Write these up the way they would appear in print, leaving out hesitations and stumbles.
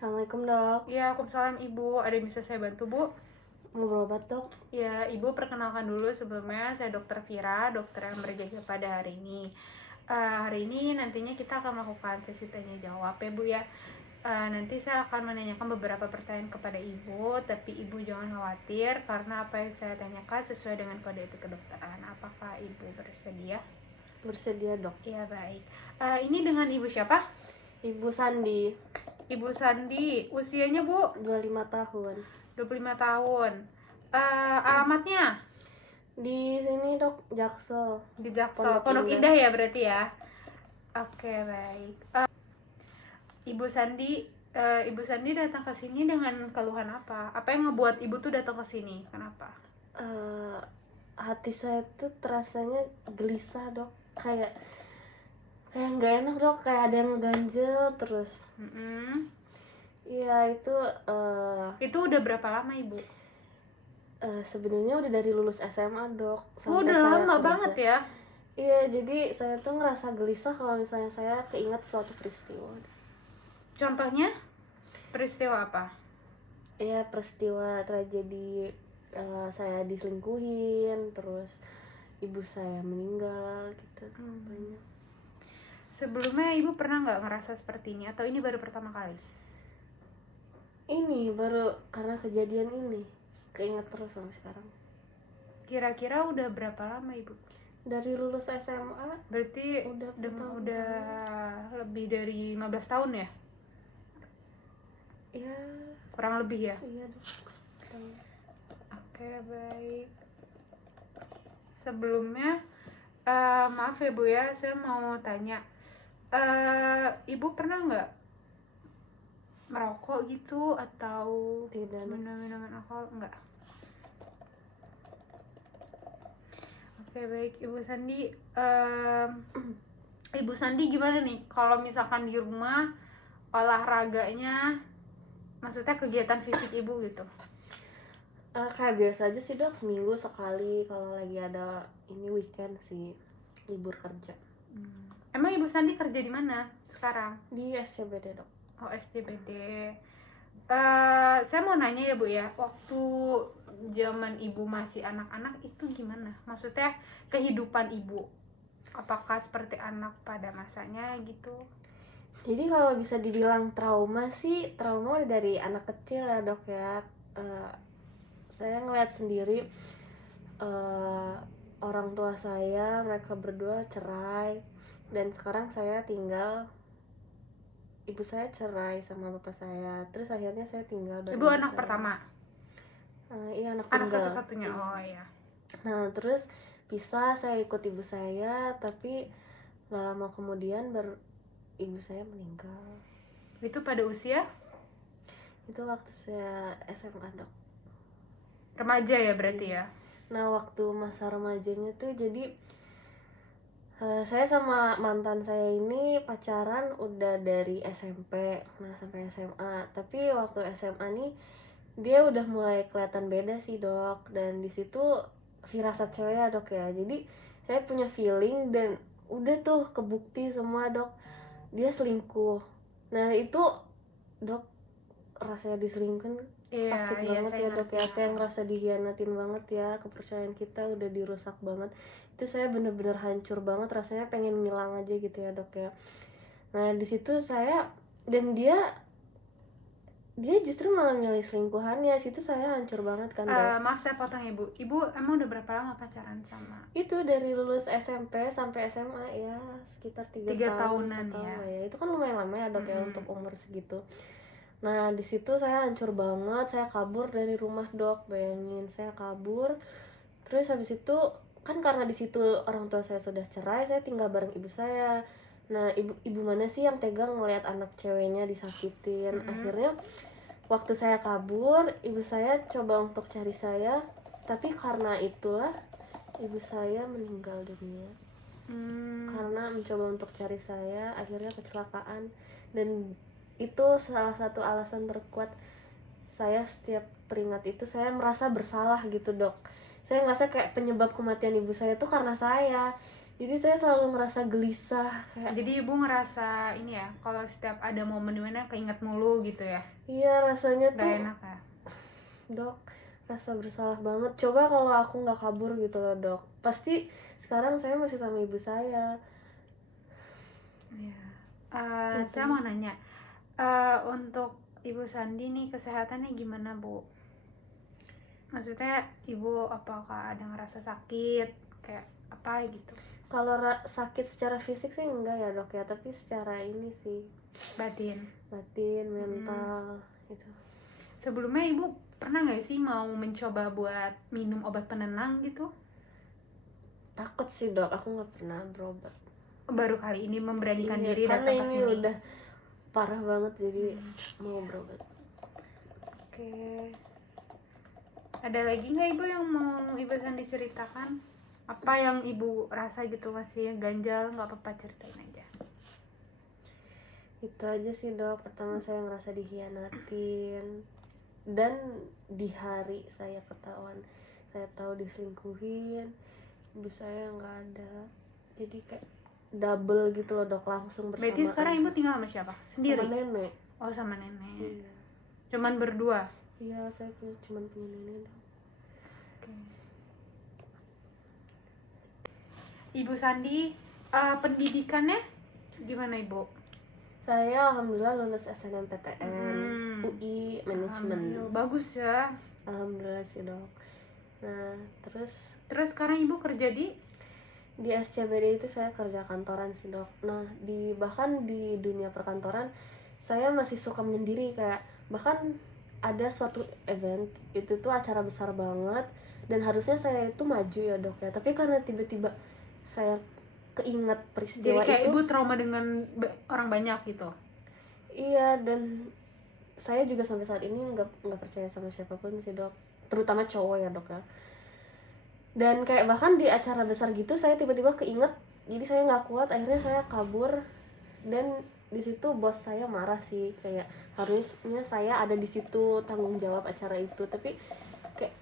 Assalamualaikum dok. Ya, Waalaikumsalam Ibu. Ada yang bisa saya bantu, Bu? Mau berobat dok? Ya, Ibu perkenalkan dulu sebelumnya. Saya Dokter Vira, dokter yang berjaga pada hari ini. Hari ini nantinya kita akan melakukan sesi tanya jawab ya, Bu ya. Nanti saya akan menanyakan beberapa pertanyaan kepada Ibu, tapi Ibu jangan khawatir karena apa yang saya tanyakan sesuai dengan kode etik kedokteran. Apakah Ibu bersedia? Bersedia dok. Ya, baik. Ini dengan Ibu siapa? Ibu Sandi, Ibu Sandi. Usianya, Bu? 25 tahun. 25 tahun. Alamatnya? Di sini dok, Jaksel. Di Jaksel. Pondok Indah ya berarti ya? Oke, baik. Ibu Sandi datang ke sini dengan keluhan apa? Apa yang ngebuat Ibu tuh datang ke sini? Kenapa? Hati saya tuh terasanya gelisah dok. Kayak nggak enak dok. Kayak ada yang ngeganjel terus. Iya itu. Itu udah berapa lama Ibu? Sebenarnya udah dari lulus SMA dok. Udah lama banget ya? Iya, jadi saya tuh ngerasa gelisah kalau misalnya saya keinget suatu peristiwa. Contohnya? Peristiwa apa? Iya, peristiwa tragedi saya diselingkuhin, terus ibu saya meninggal gitu. Banyak. Sebelumnya Ibu pernah nggak ngerasa seperti ini atau ini baru pertama kali? Ini baru karena kejadian ini keinget terus sampai sekarang. Kira-kira udah berapa lama Ibu? Dari lulus SMA. Berarti udah lebih dari 15 tahun ya? Iya. Kurang lebih ya? Iya dok. Oke, baik. Sebelumnya maaf ya Bu ya, saya mau tanya, Ibu pernah nggak merokok gitu atau Tidak. minum-minuman alkohol? Enggak. Oke, baik. Ibu Sandi gimana nih kalau misalkan di rumah olahraganya, maksudnya kegiatan fisik Ibu gitu? Kayak biasa aja sih dok, seminggu sekali kalau lagi ada ini weekend sih, libur kerja. Emang Ibu Sandi kerja di mana sekarang? Di SCBD dok. Oh, SCBD. Saya mau nanya ya Bu ya, waktu zaman Ibu masih anak-anak itu gimana? Maksudnya kehidupan Ibu, apakah seperti anak pada masanya gitu? Jadi kalau bisa dibilang trauma sih, trauma dari anak kecil ya dok ya. Saya ngeliat sendiri orang tua saya, mereka berdua cerai, dan sekarang saya tinggal, ibu saya cerai sama bapak saya, terus akhirnya saya tinggal bareng Ibu anak saya. pertama? Iya, anak Anak tunggal. satu-satunya. Oh iya. Nah terus pisah, saya ikut ibu saya, tapi gak lama kemudian ibu saya meninggal. Itu pada usia? Itu waktu saya SMA dok. Remaja ya berarti ya? Nah waktu masa remajanya tuh jadi saya sama mantan saya ini pacaran udah dari SMP, nah sampai SMA. Tapi waktu SMA nih dia udah mulai kelihatan beda sih dok, dan di situ firasat cewek ya dok ya. Jadi saya punya feeling dan udah tuh kebukti semua dok, dia selingkuh. Nah itu dok, rasanya diselingkuhin sakit banget ya dok ya. Saya ngerasa dihianatin banget ya, kepercayaan kita udah dirusak banget. Itu saya bener-bener hancur banget, rasanya pengen ngilang aja gitu ya dok ya. Nah di situ saya dan dia justru malah milih selingkuhannya. Situ saya hancur banget kan dok. Maaf saya potong Ibu. Ibu emang udah berapa lama pacaran sama? Itu dari lulus SMP sampai SMA ya sekitar 3 tahunan ya. Itu kan lumayan lama ya dok ya untuk umur segitu. Nah di situ saya hancur banget, saya kabur dari rumah dok, bayangin saya kabur. Terus habis itu kan karena di situ orang tua saya sudah cerai, saya tinggal bareng ibu saya. Nah ibu mana sih yang tega ngelihat anak ceweknya disakitin. Akhirnya waktu saya kabur, ibu saya coba untuk cari saya, tapi karena itulah ibu saya meninggal dunia. Karena mencoba untuk cari saya, akhirnya kecelakaan. Dan itu salah satu alasan terkuat saya setiap teringat itu, saya merasa bersalah gitu dok. Saya merasa kayak penyebab kematian ibu saya itu karena saya. Jadi saya selalu ngerasa gelisah kayak Jadi ibu ngerasa ini ya, kalau setiap ada momen dimana keinget mulu gitu ya, iya rasanya gak tuh enak ya. dok rasa bersalah banget. Coba kalau aku nggak kabur gitu loh dok, pasti sekarang saya masih sama ibu saya. Iya. Gitu. Saya mau nanya, untuk Ibu Sandi nih kesehatannya gimana Bu? Maksudnya ibu apakah ada ngerasa sakit kayak apa gitu? Kalau sakit secara fisik sih enggak ya dok ya, tapi secara ini sih Batin. batin mental gitu. Sebelumnya ibu pernah nggak sih mau mencoba buat minum obat penenang gitu? Takut sih dok, aku nggak pernah berobat. Baru kali ini memberanikan Iya, diri karena datang ke ini sini. udah parah banget jadi mau berobat. Oke. Ada lagi nggak ibu yang mau ibu Sandi ceritakan? Apa yang ibu rasa gitu masih ganjal, nggak apa-apa ceritain aja. Itu aja sih dok, pertama saya ngerasa dikhianatin, dan di hari saya ketahuan saya tahu diselingkuhin, ibu saya nggak ada, jadi kayak double gitu loh dok, langsung bersamaan. Berarti sekarang ibu tinggal sama siapa? Sendiri? Sama nenek. Oh sama nenek. Iya. Cuman berdua? Iya, saya cuman punya nenek dok. Oke. Ibu Sandi, pendidikannya gimana ibu? Saya alhamdulillah lulus SNMPTN, UI manajemen. Bagus ya. Alhamdulillah sih dok. Nah terus sekarang ibu kerja di SCBD itu saya kerja kantoran sih dok. Nah bahkan di dunia perkantoran saya masih suka menyendiri, kayak bahkan ada suatu event itu tuh acara besar banget dan harusnya saya itu maju ya dok ya, tapi karena tiba-tiba saya keinget peristiwa jadi kayak itu. ibu trauma dengan orang banyak gitu. Iya, dan saya juga sampai saat ini nggak percaya sama siapapun sih dok, terutama cowok ya dok ya. Dan kayak bahkan di acara besar gitu saya tiba-tiba keinget, jadi saya nggak kuat, akhirnya saya kabur. Dan di situ bos saya marah sih, kayak harusnya saya ada di situ tanggung jawab acara itu, tapi kayak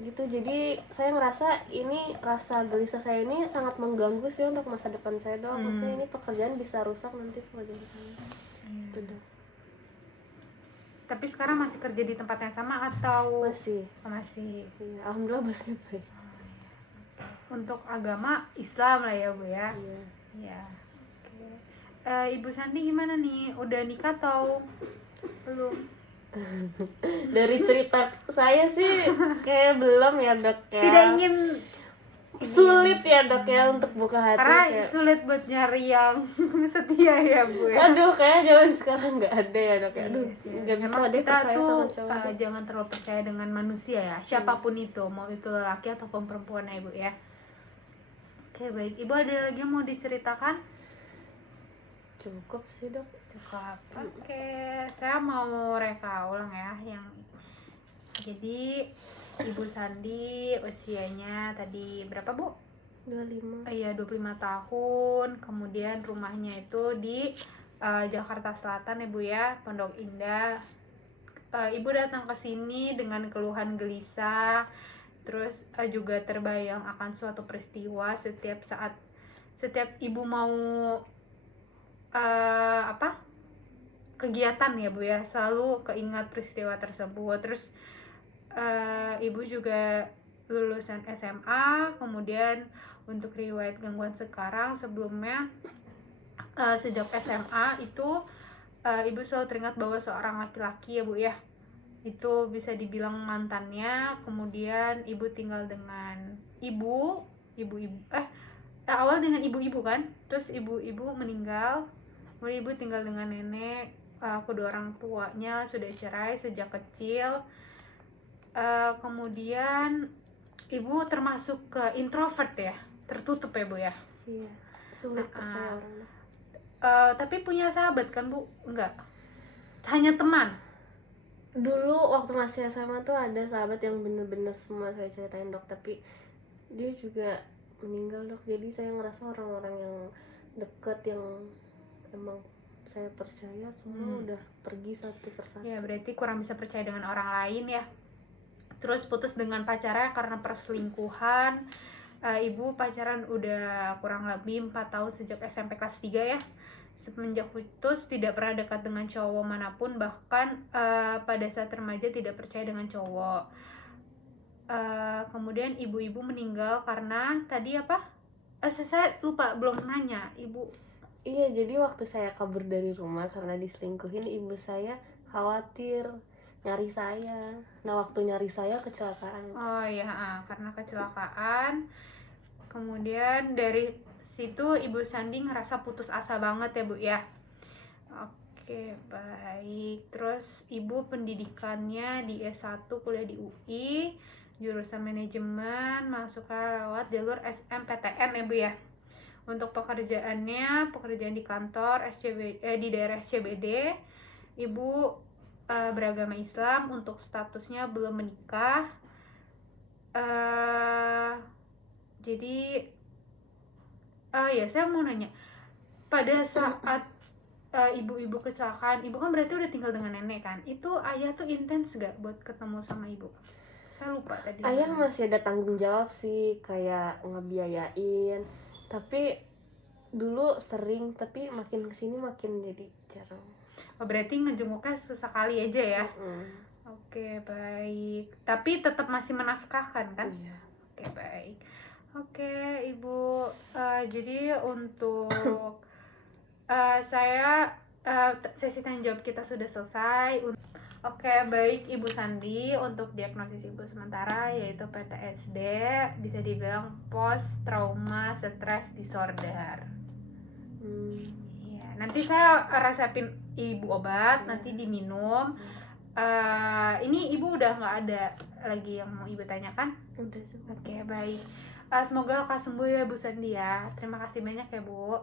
gitu. Jadi saya ngerasa ini rasa gelisah saya ini sangat mengganggu sih untuk masa depan saya dok. Maksudnya ini pekerjaan bisa rusak nanti pekerjaan saya. Itu dok. Tapi sekarang masih kerja di tempat yang sama atau Masih. Iya, alhamdulillah bosnya baik. Untuk agama Islam lah ya bu ya. Iya. Iya. Ibu Sandi gimana nih, udah nikah atau belum? Dari cerita saya sih kayak belum ya dok ya. Tidak ingin sulit ya dok ya untuk buka hati, karena kayak sulit buat nyari yang setia ya bu ya. aduh kayak zaman sekarang nggak ada ya dok ya. Aduh nggak bisa Emang deh kita percaya tuh sama cowok. jangan terlalu percaya dengan manusia ya, siapapun itu, mau itu lelaki ataupun perempuan ya ibu ya. Oke baik, ibu ada lagi yang mau diceritakan? Cukup sih dok. Cukup. Oke, saya mau reka ulang ya yang jadi Ibu Sandi usianya tadi berapa bu? 25. Iya 25 tahun, kemudian rumahnya itu di Jakarta Selatan ya bu ya, Pondok Indah. Ibu datang ke sini dengan keluhan gelisah, terus juga terbayang akan suatu peristiwa setiap saat, setiap ibu mau kegiatan ya bu ya, selalu keingat peristiwa tersebut. Terus ibu juga lulusan SMA, kemudian untuk riwayat gangguan sekarang sebelumnya sejak SMA itu ibu selalu teringat bahwa seorang laki-laki ya bu ya, itu bisa dibilang mantannya. Kemudian ibu tinggal dengan awal dengan ibu-ibu kan, terus ibu-ibu meninggal, kemudian ibu tinggal dengan nenek. Kedua orang tuanya sudah cerai sejak kecil. Kemudian ibu termasuk ke introvert ya, tertutup ya bu ya. Iya, sulit percaya orang. Tapi punya sahabat kan bu? Enggak, hanya teman. Dulu waktu masih SMA tuh ada sahabat yang bener-bener semua saya ceritain dok, tapi dia juga meninggal dok. Jadi saya ngerasa orang-orang yang deket yang emang saya percaya semua udah pergi satu persatu. Ya berarti kurang bisa percaya dengan orang lain ya. Terus putus dengan pacarnya karena perselingkuhan. Ibu pacaran udah kurang lebih 4 tahun sejak SMP kelas 3 ya. Semenjak putus tidak pernah dekat dengan cowok manapun, bahkan pada saat remaja tidak percaya dengan cowok. Kemudian ibu-ibu meninggal karena tadi apa? Saya lupa belum nanya ibu. Iya, jadi waktu saya kabur dari rumah karena diselingkuhin, ibu saya khawatir nyari saya. Nah, waktu nyari saya kecelakaan. Oh ya, karena kecelakaan. Kemudian dari situ Ibu Sandi ngerasa putus asa banget ya Bu ya. Oke, baik. Terus Ibu pendidikannya di S1 kuliah di UI, jurusan manajemen, masuknya lewat jalur SMPTN ya Bu ya. Untuk pekerjaan di kantor di daerah SCBD, Ibu beragama Islam, untuk statusnya belum menikah. Jadi ya saya mau nanya, pada saat ibu-ibu kecelakaan, ibu kan berarti udah tinggal dengan nenek kan, itu ayah tuh intens gak buat ketemu sama ibu? Saya lupa tadi. Ayah masih ada tanggung jawab sih, kayak ngebiayain, tapi dulu sering, tapi makin kesini makin jadi jarang. Oh, berarti ngejenguknya sesekali aja ya? Oke, baik. Tapi tetap masih menafkahkan kan? Iya. Oke, baik. Oke, Ibu. Jadi untuk sesi tanya jawab kita sudah selesai. Oke, baik Ibu Sandi, untuk diagnosis Ibu sementara yaitu PTSD, bisa dibilang post trauma stress disorder. Ya, nanti saya resepin Ibu obat, nanti diminum. Ini Ibu udah nggak ada lagi yang mau Ibu tanyakan? Udah. Oke, baik. Semoga lekas sembuh ya Bu Sandi ya. Terima kasih banyak ya Bu.